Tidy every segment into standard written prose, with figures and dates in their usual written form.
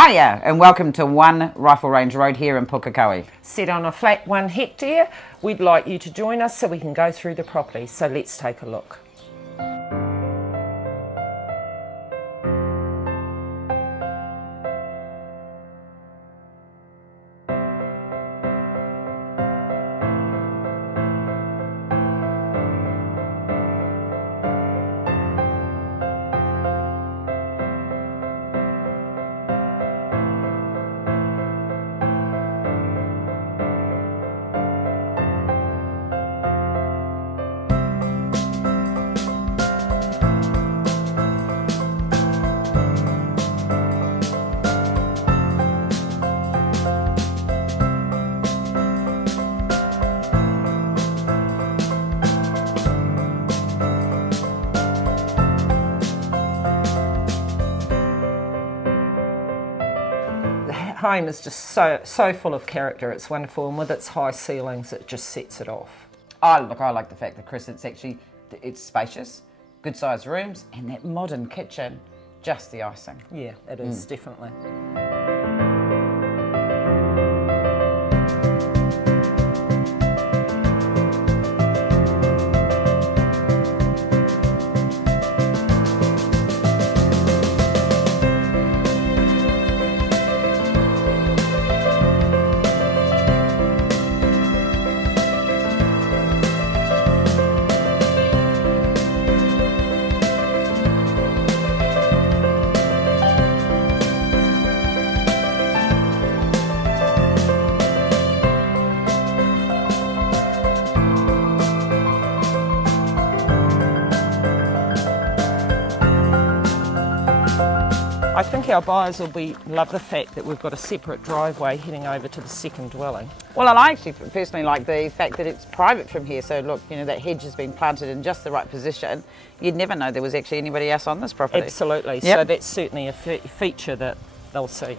Hiya and welcome to One Rifle Range Road here in Pukekohe. Set on a flat 1 hectare. We'd like you to join us so we can go through the property. So let's take a look. Home is just so full of character. It's wonderful, and with its high ceilings it just sets it off. Oh look, I like the fact that Kris, it's spacious, good sized rooms, and that modern kitchen, just the icing. Yeah, it is definitely. I think our buyers will love the fact that we've got a separate driveway heading over to the second dwelling. Well, and I actually personally like the fact that it's private from here. So look, you know, that hedge has been planted in just the right position. You'd never know there was actually anybody else on this property. Absolutely. Yep. So that's certainly a feature that they'll see.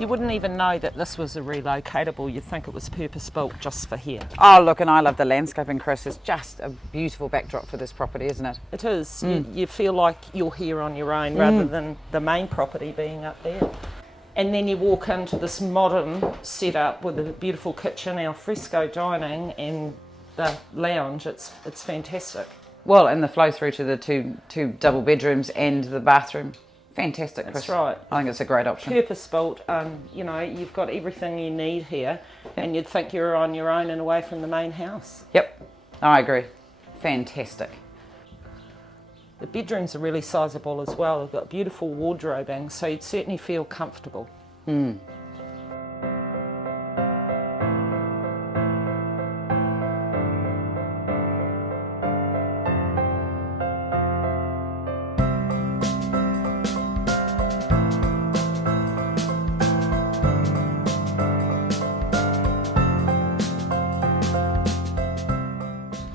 You wouldn't even know that this was a relocatable. You'd think it was purpose-built just for here. Oh look, and I love the landscaping, Kris. It's just a beautiful backdrop for this property, isn't it? It is. You feel like you're here on your own rather than the main property being up there. And then you walk into this modern setup with a beautiful kitchen, our fresco dining, and the lounge. It's fantastic. Well, and the flow through to the two double bedrooms and the bathroom. Fantastic, Kris. That's right. I think it's a great option. Purpose-built. You know, you've got everything you need here, and you'd think you're on your own and away from the main house. Yep, I agree. Fantastic. The bedrooms are really sizable as well. They've got beautiful wardrobing, so you'd certainly feel comfortable.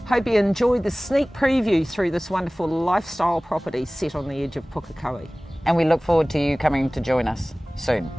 Hope you enjoyed the sneak preview through this wonderful lifestyle property set on the edge of Pukekohe. And we look forward to you coming to join us soon.